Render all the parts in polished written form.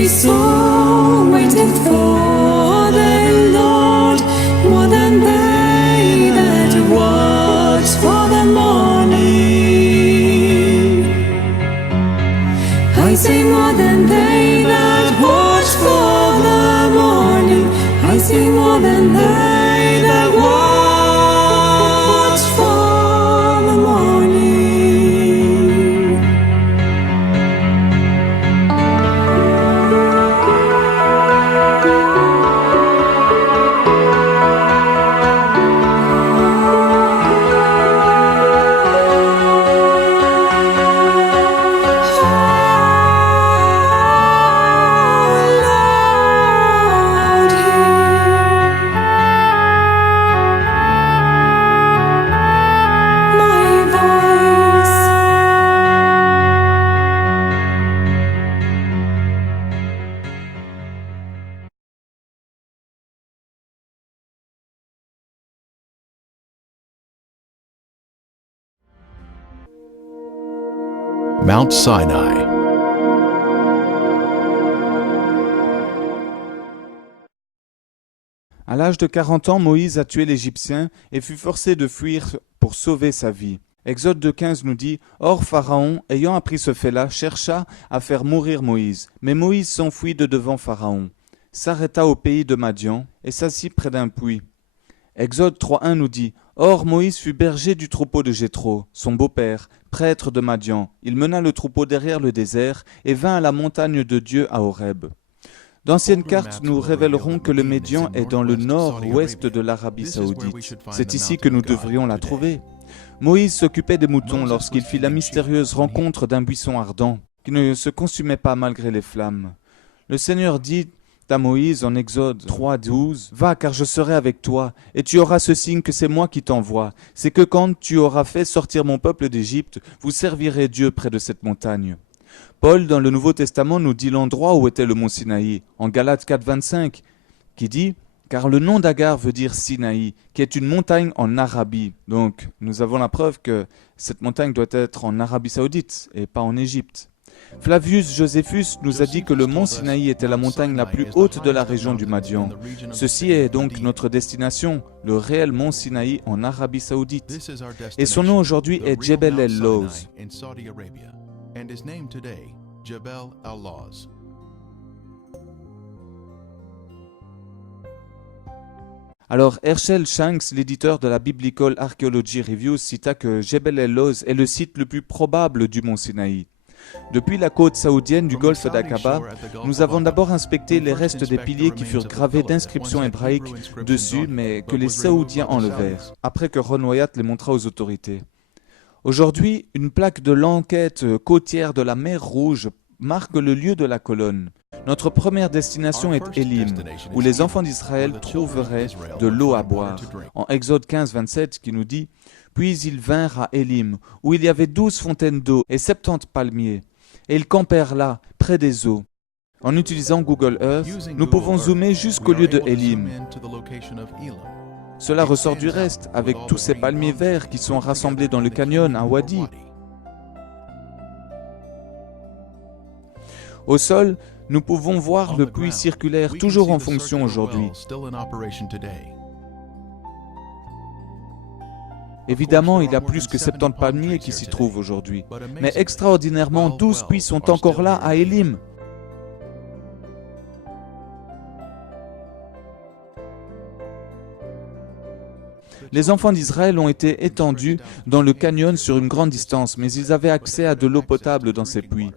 My soul waited for the Lord more than they that watch for the morning. I say more than they that watch for the morning. I say more than they that watch for the morning. Mount Sinai. À l'âge de 40 ans, Moïse a tué l'Égyptien et fut forcé de fuir pour sauver sa vie. Exode 2,15 nous dit « Or Pharaon, ayant appris ce fait-là, chercha à faire mourir Moïse. Mais Moïse s'enfuit de devant Pharaon, s'arrêta au pays de Madian et s'assit près d'un puits. » Exode 3,1 nous dit « Or Moïse fut berger du troupeau de Jéthro, son beau-père, prêtre de Madian. Il mena le troupeau derrière le désert et vint à la montagne de Dieu à Horeb. » D'anciennes cartes nous révéleront que le Médian est dans le nord-ouest de l'Arabie saoudite. C'est ici que nous devrions la trouver. Moïse s'occupait des moutons lorsqu'il fit la mystérieuse rencontre d'un buisson ardent qui ne se consumait pas malgré les flammes. Le Seigneur dit à Moïse en Exode 3,12 « Va, car je serai avec toi, et tu auras ce signe que c'est moi qui t'envoie. C'est que quand tu auras fait sortir mon peuple d'Égypte, vous servirez Dieu près de cette montagne. » Paul, dans le Nouveau Testament, nous dit l'endroit où était le mont Sinaï, en Galates 4,25, qui dit « Car le nom d'Agar veut dire Sinaï, qui est une montagne en Arabie. » Donc, nous avons la preuve que cette montagne doit être en Arabie Saoudite et pas en Égypte. Flavius Joséphus nous a dit que le mont Sinaï était la montagne la plus haute de la région du Madian. Ceci est donc notre destination, le réel mont Sinaï en Arabie Saoudite. Et son nom aujourd'hui est Jebel el-Lawz. And is named today Jebel al-Lawz. Alors Herschel Shanks, l'éditeur de la Biblical Archaeology Review, cita que Jebel el-Lawz est le site le plus probable du mont Sinaï. Depuis la côte saoudienne du golfe d'Aqaba, nous avons d'abord inspecté les restes des piliers qui furent gravés d'inscriptions hébraïques dessus, mais que les Saoudiens enlevèrent, après que Ron Wyatt les montra aux autorités. Aujourd'hui, une plaque de l'enquête côtière de la mer Rouge marque le lieu de la colonne. Notre première destination est Élim, où les enfants d'Israël trouveraient de l'eau à boire. En Exode 15, 27, qui nous dit « Puis ils vinrent à Élim, où il y avait 12 fontaines d'eau et 70 palmiers, et ils campèrent là, près des eaux. » En utilisant Google Earth, nous pouvons zoomer jusqu'au lieu de Élim. Cela ressort du reste, avec tous ces palmiers verts qui sont rassemblés dans le canyon, un wadi. Au sol, nous pouvons voir le puits circulaire toujours en fonction aujourd'hui. Évidemment, il y a plus que 70 palmiers qui s'y trouvent aujourd'hui. Mais extraordinairement, 12 puits sont encore là à Élim. Les enfants d'Israël ont été étendus dans le canyon sur une grande distance, mais ils avaient accès à de l'eau potable dans ces puits.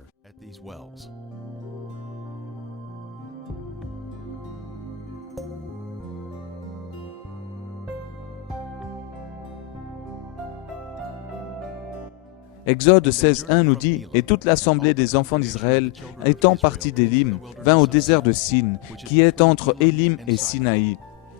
Exode 16.1 nous dit « Et toute l'assemblée des enfants d'Israël, étant partie d'Élim, vint au désert de Sin, qui est entre Élim et Sinaï,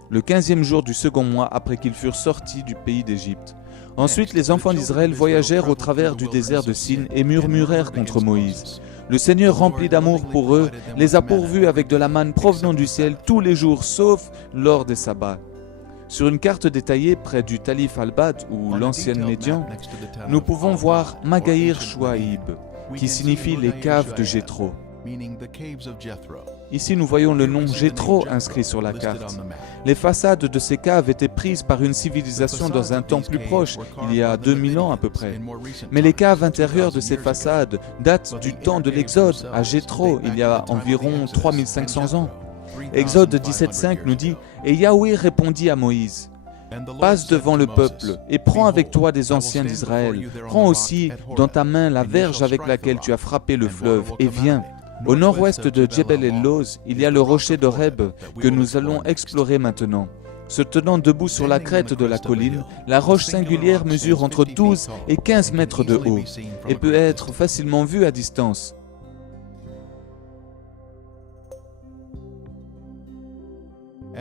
le 15e jour du second mois après qu'ils furent sortis du pays d'Égypte. Ensuite les enfants d'Israël voyagèrent au travers du désert de Sin et murmurèrent contre Moïse. Le Seigneur, rempli d'amour pour eux, les a pourvus avec de la manne provenant du ciel tous les jours, sauf lors des sabbats. » Sur une carte détaillée près du Talif al-Bad, ou l'ancienne Médian, nous pouvons voir Magaïr Chouaïb, qui signifie les caves de Jéthro. meaning the caves of Jethro. Ici, nous voyons le nom Jéthro inscrit sur la carte. Les façades de ces caves étaient prises par une civilisation dans un temps plus proche, il y a 2000 ans à peu près. Mais les caves intérieures de ces façades datent du temps de l'Exode, à Jéthro, il y a environ 3500 ans. Exode 17,5 nous dit « Et Yahweh répondit à Moïse, « Passe devant le peuple, et prends avec toi des anciens d'Israël. Prends aussi dans ta main la verge avec laquelle tu as frappé le fleuve, et viens. » Au nord-ouest de Djebel el-Loz, il y a le rocher d'Horeb que nous allons explorer maintenant. Se tenant debout sur la crête de la colline, la roche singulière mesure entre 12 et 15 mètres de haut et peut être facilement vue à distance.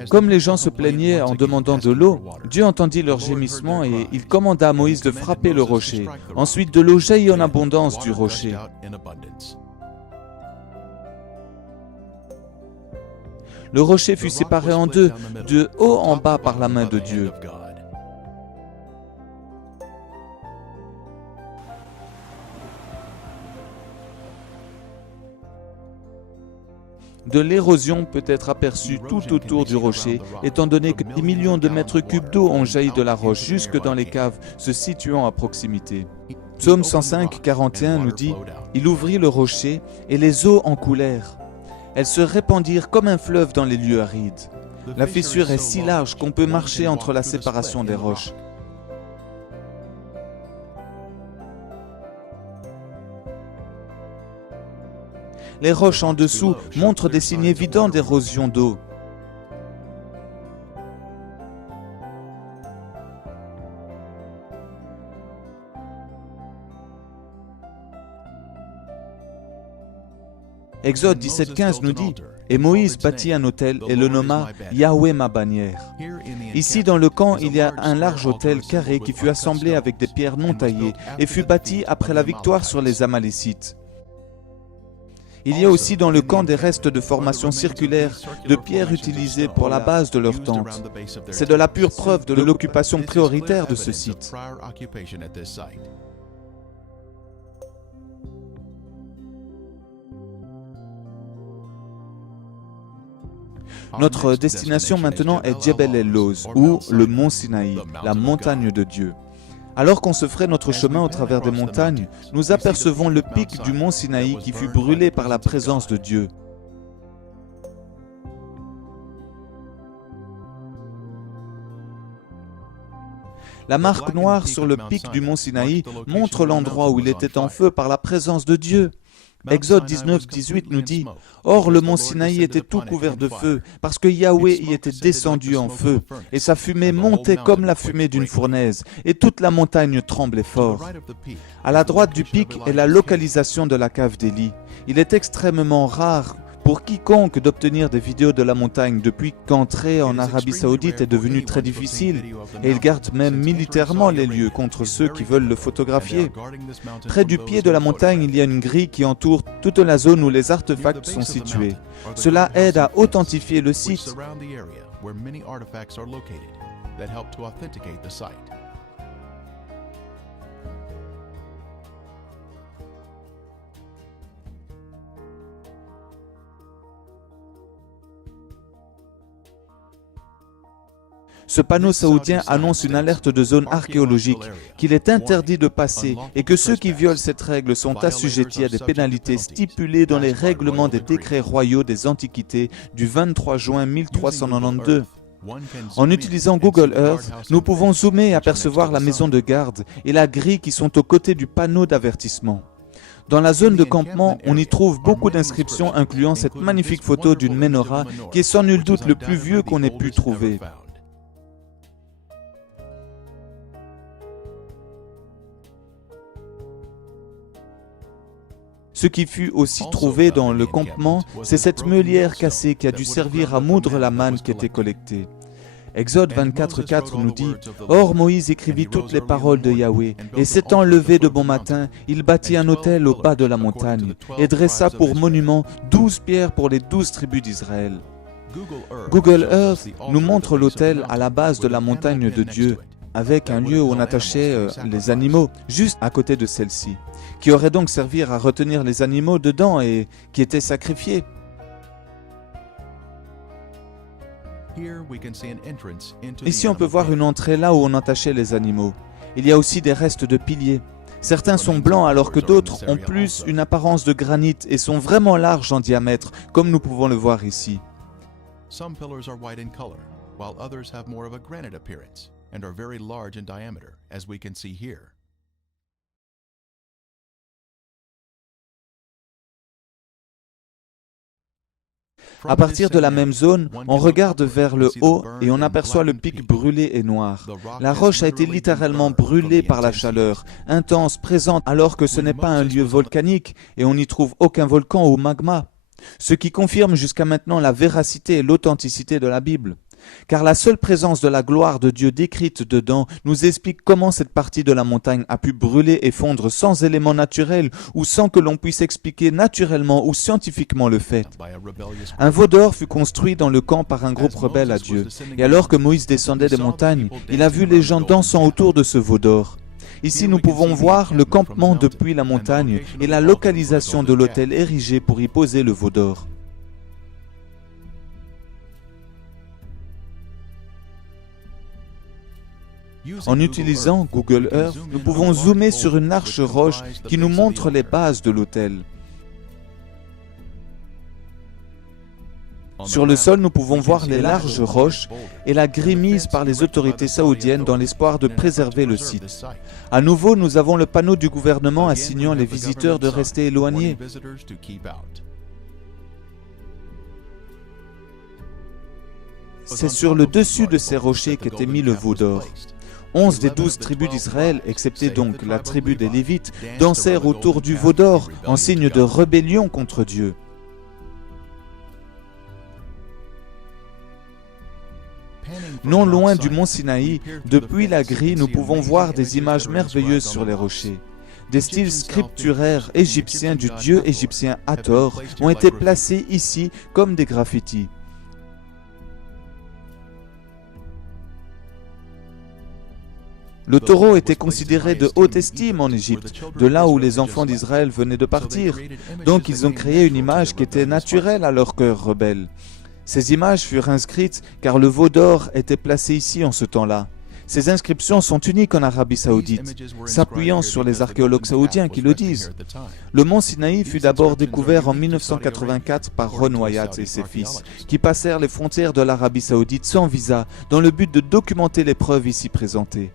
Comme les gens se plaignaient en demandant de l'eau, Dieu entendit leurs gémissements et il commanda à Moïse de frapper le rocher. Ensuite, de l'eau jaillit en abondance du rocher. Le rocher fut séparé en deux, de haut en bas par la main de Dieu. De l'érosion peut être aperçue tout autour du rocher, étant donné que des millions de mètres cubes d'eau ont jailli de la roche jusque dans les caves se situant à proximité. Psaume 105, 41 nous dit « Il ouvrit le rocher et les eaux en coulèrent. Elles se répandirent comme un fleuve dans les lieux arides. La fissure est si large qu'on peut marcher entre la séparation des roches. » Les roches en dessous montrent des signes évidents d'érosion d'eau. Exode 17,15 nous dit « Et Moïse bâtit un autel et le nomma Yahweh ma bannière. » Ici dans le camp, il y a un large autel carré qui fut assemblé avec des pierres non taillées et fut bâti après la victoire sur les Amalécites. Il y a aussi dans le camp des restes de formations circulaires de pierres utilisées pour la base de leur tente. C'est de la pure preuve de l'occupation prioritaire de ce site. Notre destination maintenant est Djebel el-Loz, ou le mont Sinaï, la montagne de Dieu. Alors qu'on se ferait notre chemin au travers des montagnes, nous apercevons le pic du mont Sinaï qui fut brûlé par la présence de Dieu. La marque noire sur le pic du mont Sinaï montre l'endroit où il était en feu par la présence de Dieu. Exode 19, 18 nous dit « Or le mont Sinaï était tout couvert de feu, parce que Yahweh y était descendu en feu, et sa fumée montait comme la fumée d'une fournaise, et toute la montagne tremblait fort. » À la droite du pic est la localisation de la cave d'Élie. Il est extrêmement rare pour quiconque d'obtenir des vidéos de la montagne depuis qu'entrer en Arabie Saoudite est devenu très difficile, et ils gardent même militairement les lieux contre ceux qui veulent le photographier. Près du pied de la montagne, il y a une grille qui entoure toute la zone où les artefacts sont situés. Cela aide à authentifier le site. Ce panneau saoudien annonce une alerte de zone archéologique, qu'il est interdit de passer et que ceux qui violent cette règle sont assujettis à des pénalités stipulées dans les règlements des décrets royaux des Antiquités du 23 juin 1392. En utilisant Google Earth, nous pouvons zoomer et apercevoir la maison de garde et la grille qui sont aux côtés du panneau d'avertissement. Dans la zone de campement, on y trouve beaucoup d'inscriptions incluant cette magnifique photo d'une menorah qui est sans nul doute le plus vieux qu'on ait pu trouver. Ce qui fut aussi trouvé dans le campement, c'est cette meulière cassée qui a dû servir à moudre la manne qui était collectée. Exode 24:4 nous dit « Or Moïse écrivit toutes les paroles de Yahweh, et s'étant levé de bon matin, il bâtit un autel au bas de la montagne, et dressa pour monument 12 pierres pour les 12 tribus d'Israël. » Google Earth nous montre l'autel à la base de la montagne de Dieu, avec un lieu où on attachait les animaux, juste à côté de celle-ci, qui aurait donc servi à retenir les animaux dedans et qui étaient sacrifiés. Ici, on peut voir une entrée là où on entachait les animaux. Il y a aussi des restes de piliers. Certains sont blancs alors que d'autres ont plus une apparence de granit et sont vraiment larges en diamètre, comme nous pouvons le voir ici. Some pillars are white in color, while others have more of a granite appearance and are very large in diameter, as we can see here. À partir de la même zone, on regarde vers le haut et on aperçoit le pic brûlé et noir. La roche a été littéralement brûlée par la chaleur, intense, présente, alors que ce n'est pas un lieu volcanique et on n'y trouve aucun volcan ou magma. Ce qui confirme jusqu'à maintenant la véracité et l'authenticité de la Bible. Car la seule présence de la gloire de Dieu décrite dedans nous explique comment cette partie de la montagne a pu brûler et fondre sans éléments naturels ou sans que l'on puisse expliquer naturellement ou scientifiquement le fait. Un veau d'or fut construit dans le camp par un groupe rebelle à Dieu. Et alors que Moïse descendait des montagnes, il a vu les gens dansant autour de ce veau d'or. Ici, nous pouvons voir le campement depuis la montagne et la localisation de l'autel érigé pour y poser le veau d'or. En utilisant Google Earth, nous pouvons zoomer sur une large roche qui nous montre les bases de l'autel. Sur le sol, nous pouvons voir les larges roches et la grille mise par les autorités saoudiennes dans l'espoir de préserver le site. À nouveau, nous avons le panneau du gouvernement assignant les visiteurs de rester éloignés. C'est sur le dessus de ces rochers qu'était mis le veau d'or. 11 des 12 tribus d'Israël, excepté donc la tribu des Lévites, dansèrent autour du veau d'or en signe de rébellion contre Dieu. Non loin du mont Sinaï, depuis la grille, nous pouvons voir des images merveilleuses sur les rochers. Des styles scripturaires égyptiens du dieu égyptien Hathor ont été placés ici comme des graffitis. Le taureau était considéré de haute estime en Égypte, de là où les enfants d'Israël venaient de partir. Donc ils ont créé une image qui était naturelle à leur cœur rebelle. Ces images furent inscrites car le veau d'or était placé ici en ce temps-là. Ces inscriptions sont uniques en Arabie Saoudite, s'appuyant sur les archéologues saoudiens qui le disent. Le mont Sinaï fut d'abord découvert en 1984 par Ron Wyatt et ses fils, qui passèrent les frontières de l'Arabie Saoudite sans visa, dans le but de documenter les preuves ici présentées.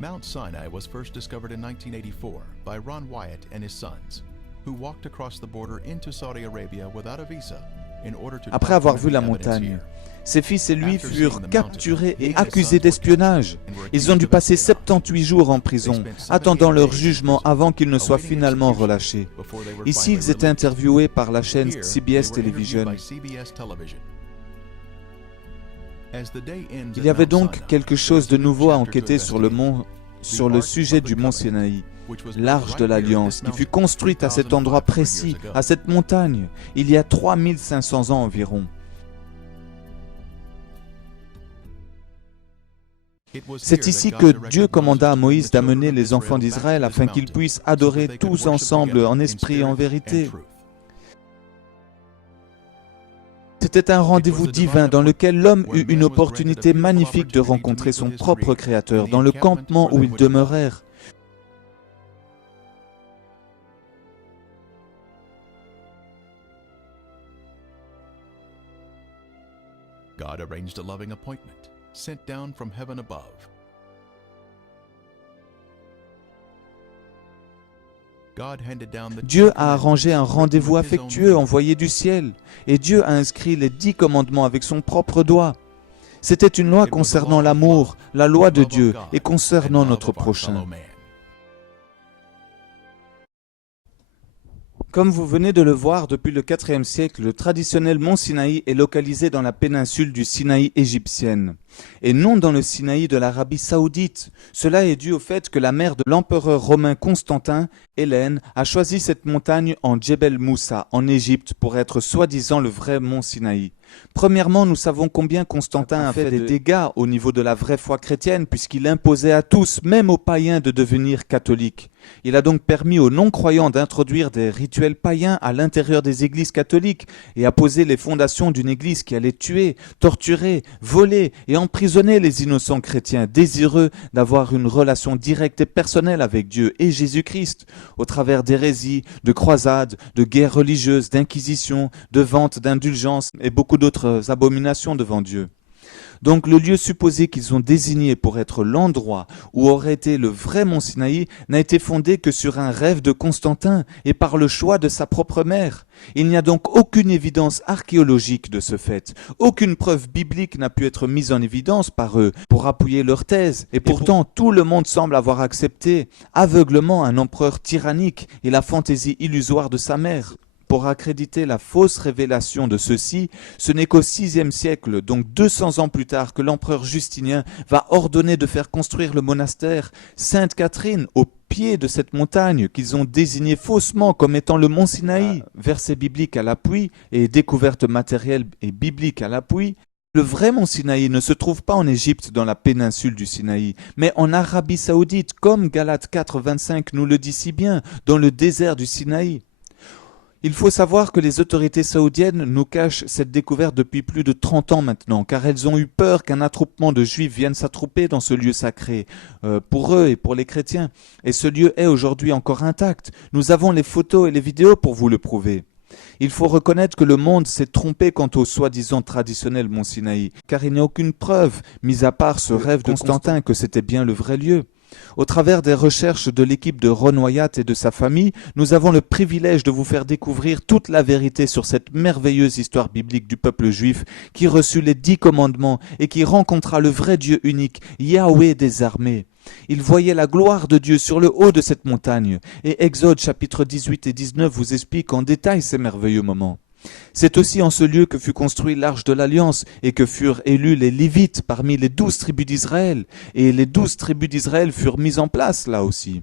Mount Sinai was first discovered in 1984 by Ron Wyatt and his sons, who walked across the border into Saudi Arabia without a visa in order to Après avoir vu la document the evidence montagne, here. ses fils et lui furent capturés et accusés d'espionnage. Ils ont dû passer 78 jours en prison, attendant leur jugement avant qu'ils ne soient finalement relâchés. Ici, ils étaient interviewés par la chaîne CBS Television. Il y avait donc quelque chose de nouveau à enquêter sur le sujet du mont Sinaï, l'Arche de l'Alliance, qui fut construite à cet endroit précis, à cette montagne, il y a 3500 ans environ. C'est ici que Dieu commanda à Moïse d'amener les enfants d'Israël afin qu'ils puissent adorer tous ensemble en esprit et en vérité. C'était un rendez-vous divin dans lequel l'homme eut une opportunité magnifique de rencontrer son propre Créateur dans le campement où ils demeurèrent. God arranged a loving appointment, sent down from heaven above. Dieu a arrangé un rendez-vous affectueux envoyé du ciel, et Dieu a inscrit les 10 commandements avec son propre doigt. C'était une loi concernant l'amour, la loi de Dieu, et concernant notre prochain. Comme vous venez de le voir, depuis le IVe siècle, le traditionnel mont Sinaï est localisé dans la péninsule du Sinaï égyptienne, et non dans le Sinaï de l'Arabie saoudite. Cela est dû au fait que la mère de l'empereur romain Constantin, Hélène, a choisi cette montagne en Djebel Moussa, en Égypte, pour être soi-disant le vrai mont Sinaï. Premièrement, nous savons combien Constantin a fait des dégâts au niveau de la vraie foi chrétienne, puisqu'il imposait à tous, même aux païens, de devenir catholiques. Il a donc permis aux non-croyants d'introduire des rituels païens à l'intérieur des églises catholiques et a posé les fondations d'une église qui allait tuer, torturer, voler et emprisonner les innocents chrétiens désireux d'avoir une relation directe et personnelle avec Dieu et Jésus-Christ, au travers d'hérésies, de croisades, de guerres religieuses, d'inquisitions, de ventes d'indulgences et beaucoup d'autres abominations devant Dieu. Donc le lieu supposé qu'ils ont désigné pour être l'endroit où aurait été le vrai mont Sinaï n'a été fondé que sur un rêve de Constantin et par le choix de sa propre mère. Il n'y a donc aucune évidence archéologique de ce fait. Aucune preuve biblique n'a pu être mise en évidence par eux pour appuyer leur thèse. Et pourtant, tout le monde semble avoir accepté aveuglement un empereur tyrannique et la fantaisie illusoire de sa mère. Pour accréditer la fausse révélation de ceux-ci, ce n'est qu'au VIe siècle, donc 200 ans plus tard, que l'empereur Justinien va ordonner de faire construire le monastère Sainte-Catherine au pied de cette montagne qu'ils ont désigné faussement comme étant le mont Sinaï. Verset biblique à l'appui et découverte matérielle et biblique à l'appui. Le vrai mont Sinaï ne se trouve pas en Égypte dans la péninsule du Sinaï, mais en Arabie Saoudite, comme Galates 4, 25 nous le dit si bien, dans le désert du Sinaï. Il faut savoir que les autorités saoudiennes nous cachent cette découverte depuis plus de 30 ans maintenant, car elles ont eu peur qu'un attroupement de juifs vienne s'attrouper dans ce lieu sacré, pour eux et pour les chrétiens. Et ce lieu est aujourd'hui encore intact. Nous avons les photos et les vidéos pour vous le prouver. Il faut reconnaître que le monde s'est trompé quant au soi-disant traditionnel mont Sinaï, car il n'y a aucune preuve, mis à part ce rêve de Constantin, que c'était bien le vrai lieu. Au travers des recherches de l'équipe de Ron Wyatt et de sa famille, nous avons le privilège de vous faire découvrir toute la vérité sur cette merveilleuse histoire biblique du peuple juif qui reçut les 10 commandements et qui rencontra le vrai Dieu unique, Yahweh des armées. Il voyait la gloire de Dieu sur le haut de cette montagne, et Exode chapitre 18 et 19 vous explique en détail ces merveilleux moments. C'est aussi en ce lieu que fut construit l'arche de l'Alliance et que furent élus les Lévites parmi les 12 tribus d'Israël. Et les 12 tribus d'Israël furent mises en place là aussi.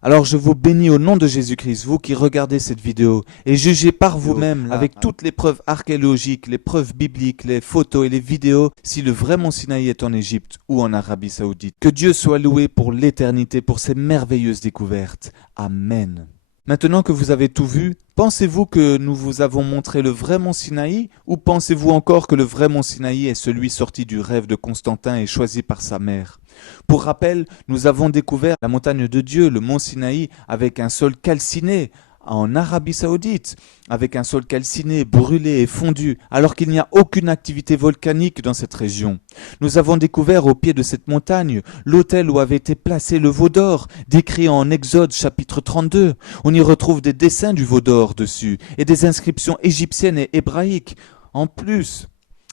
Alors je vous bénis au nom de Jésus-Christ, vous qui regardez cette vidéo, et jugez par vous-même, avec toutes les preuves archéologiques, les preuves bibliques, les photos et les vidéos, si le vrai mont Sinaï est en Égypte ou en Arabie Saoudite. Que Dieu soit loué pour l'éternité, pour ces merveilleuses découvertes. Amen. Maintenant que vous avez tout vu, pensez-vous que nous vous avons montré le vrai mont Sinaï ou pensez-vous encore que le vrai mont Sinaï est celui sorti du rêve de Constantin et choisi par sa mère? Pour rappel, nous avons découvert la montagne de Dieu, le mont Sinaï, avec un sol calciné en Arabie Saoudite, avec un sol calciné, brûlé et fondu, alors qu'il n'y a aucune activité volcanique dans cette région. Nous avons découvert au pied de cette montagne l'autel où avait été placé le veau d'or, décrit en Exode chapitre 32. On y retrouve des dessins du veau d'or dessus et des inscriptions égyptiennes et hébraïques. En plus,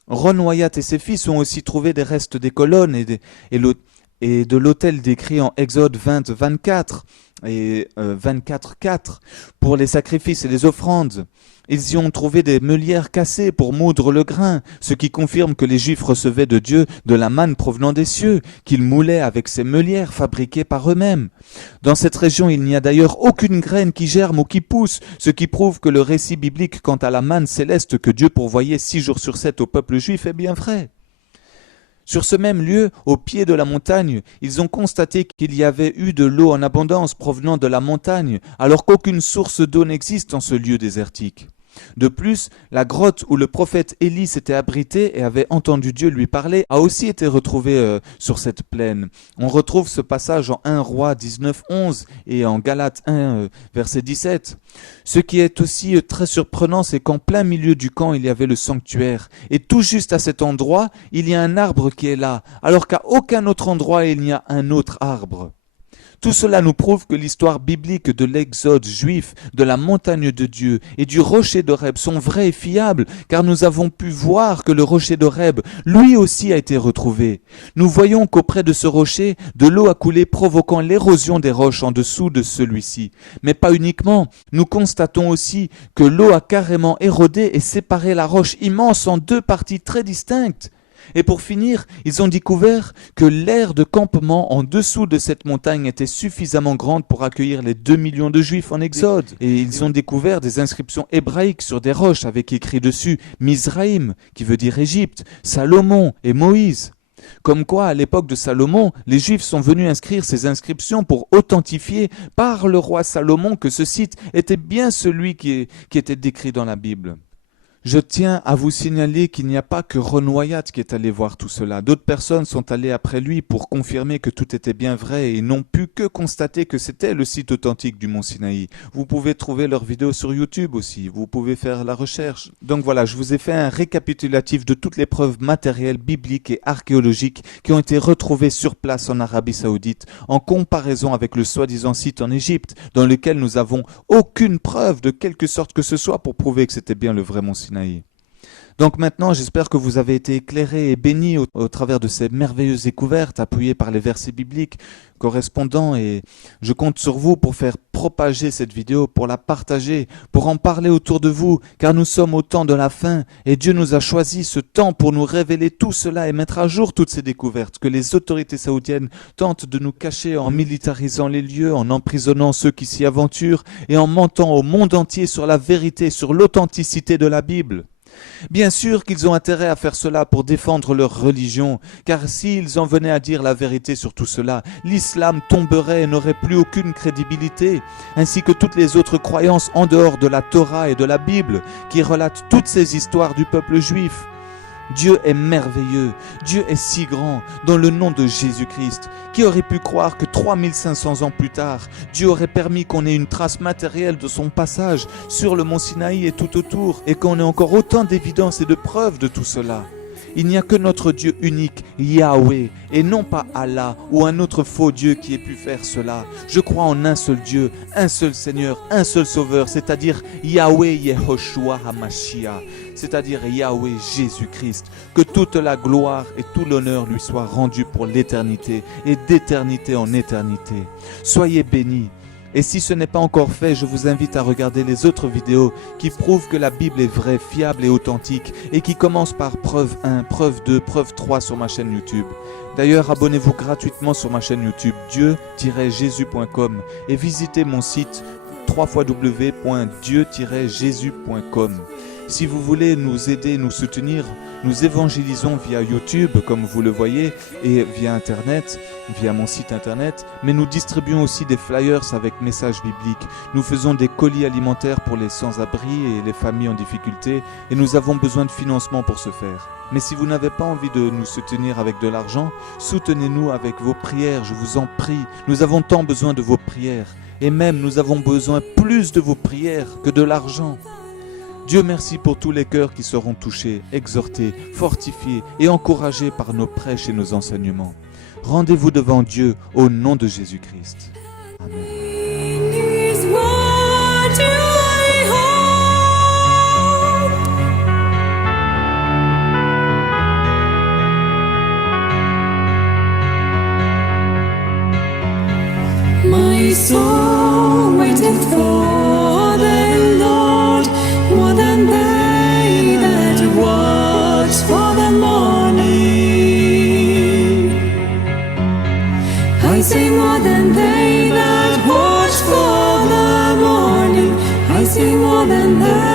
Ron Wyatt et ses fils ont aussi trouvé des restes des colonnes et de l'autel décrit en Exode 20, 24 et 24.4 pour les sacrifices et les offrandes. Ils y ont trouvé des meulières cassées pour moudre le grain, ce qui confirme que les Juifs recevaient de Dieu de la manne provenant des cieux, qu'ils moulaient avec ces meulières fabriquées par eux-mêmes. Dans cette région, il n'y a d'ailleurs aucune graine qui germe ou qui pousse, ce qui prouve que le récit biblique quant à la manne céleste que Dieu pourvoyait 6 jours sur 7 au peuple juif est bien vrai. Sur ce même lieu, au pied de la montagne, ils ont constaté qu'il y avait eu de l'eau en abondance provenant de la montagne, alors qu'aucune source d'eau n'existe en ce lieu désertique. De plus, la grotte où le prophète Élie s'était abrité et avait entendu Dieu lui parler a aussi été retrouvée sur cette plaine. On retrouve ce passage en 1 Roi 19, 11 et en Galates 1, verset 17. Ce qui est aussi très surprenant, c'est qu'en plein milieu du camp, il y avait le sanctuaire. Et tout juste à cet endroit, il y a un arbre qui est là, alors qu'à aucun autre endroit, il n'y a un autre arbre. Tout cela nous prouve que l'histoire biblique de l'exode juif, de la montagne de Dieu et du rocher d'Horeb sont vraies et fiables, car nous avons pu voir que le rocher d'Horeb, lui aussi, a été retrouvé. Nous voyons qu'auprès de ce rocher, de l'eau a coulé provoquant l'érosion des roches en dessous de celui-ci. Mais pas uniquement, nous constatons aussi que l'eau a carrément érodé et séparé la roche immense en deux parties très distinctes. Et pour finir, ils ont découvert que l'aire de campement en dessous de cette montagne était suffisamment grande pour accueillir les 2 millions de Juifs en exode. Et ils ont découvert des inscriptions hébraïques sur des roches avec écrit dessus Mizraïm, qui veut dire Égypte, Salomon et Moïse. Comme quoi, à l'époque de Salomon, les Juifs sont venus inscrire ces inscriptions pour authentifier par le roi Salomon que ce site était bien celui qui était décrit dans la Bible. Je tiens à vous signaler qu'il n'y a pas que Ron Wyatt qui est allé voir tout cela. D'autres personnes sont allées après lui pour confirmer que tout était bien vrai et n'ont pu que constater que c'était le site authentique du Mont Sinaï. Vous pouvez trouver leurs vidéos sur YouTube aussi, vous pouvez faire la recherche. Donc voilà, je vous ai fait un récapitulatif de toutes les preuves matérielles, bibliques et archéologiques qui ont été retrouvées sur place en Arabie Saoudite, en comparaison avec le soi-disant site en Égypte, dans lequel nous n'avons aucune preuve de quelque sorte que ce soit pour prouver que c'était bien le vrai Mont Sinaï. Donc maintenant, j'espère que vous avez été éclairés et bénis au travers de ces merveilleuses découvertes appuyées par les versets bibliques correspondants, et je compte sur vous pour faire propager cette vidéo, pour la partager, pour en parler autour de vous, car nous sommes au temps de la fin et Dieu nous a choisi ce temps pour nous révéler tout cela et mettre à jour toutes ces découvertes que les autorités saoudiennes tentent de nous cacher en militarisant les lieux, en emprisonnant ceux qui s'y aventurent et en mentant au monde entier sur la vérité, sur l'authenticité de la Bible. Bien sûr qu'ils ont intérêt à faire cela pour défendre leur religion, car s'ils en venaient à dire la vérité sur tout cela, l'islam tomberait et n'aurait plus aucune crédibilité, ainsi que toutes les autres croyances en dehors de la Torah et de la Bible, qui relatent toutes ces histoires du peuple juif. Dieu est merveilleux, Dieu est si grand, dans le nom de Jésus-Christ. Qui aurait pu croire que 3500 ans plus tard, Dieu aurait permis qu'on ait une trace matérielle de son passage sur le mont Sinaï et tout autour, et qu'on ait encore autant d'évidences et de preuves de tout cela? Il n'y a que notre Dieu unique, Yahweh, et non pas Allah ou un autre faux Dieu qui ait pu faire cela. Je crois en un seul Dieu, un seul Seigneur, un seul Sauveur, c'est-à-dire Yahweh Yehoshua HaMashiach, c'est-à-dire Yahweh Jésus-Christ. Que toute la gloire et tout l'honneur lui soient rendus pour l'éternité et d'éternité en éternité. Soyez bénis. Et si ce n'est pas encore fait, je vous invite à regarder les autres vidéos qui prouvent que la Bible est vraie, fiable et authentique, et qui commencent par preuve 1, preuve 2, preuve 3 sur ma chaîne YouTube. D'ailleurs, abonnez-vous gratuitement sur ma chaîne YouTube dieu-jésus.com et visitez mon site www.dieu-jésus.com. Si vous voulez nous aider, nous soutenir, nous évangélisons via YouTube, comme vous le voyez, et via Internet, via mon site Internet, mais nous distribuons aussi des flyers avec messages bibliques. Nous faisons des colis alimentaires pour les sans-abri et les familles en difficulté, et nous avons besoin de financement pour ce faire. Mais si vous n'avez pas envie de nous soutenir avec de l'argent, soutenez-nous avec vos prières, je vous en prie. Nous avons tant besoin de vos prières, et même nous avons besoin plus de vos prières que de l'argent. Dieu merci pour tous les cœurs qui seront touchés, exhortés, fortifiés et encouragés par nos prêches et nos enseignements. Rendez-vous devant Dieu au nom de Jésus-Christ. Amen. His word do I hope. My soul waiteth for the Lord, more than they that watch for the morning. I say more than they that watch for the morning. I say more than they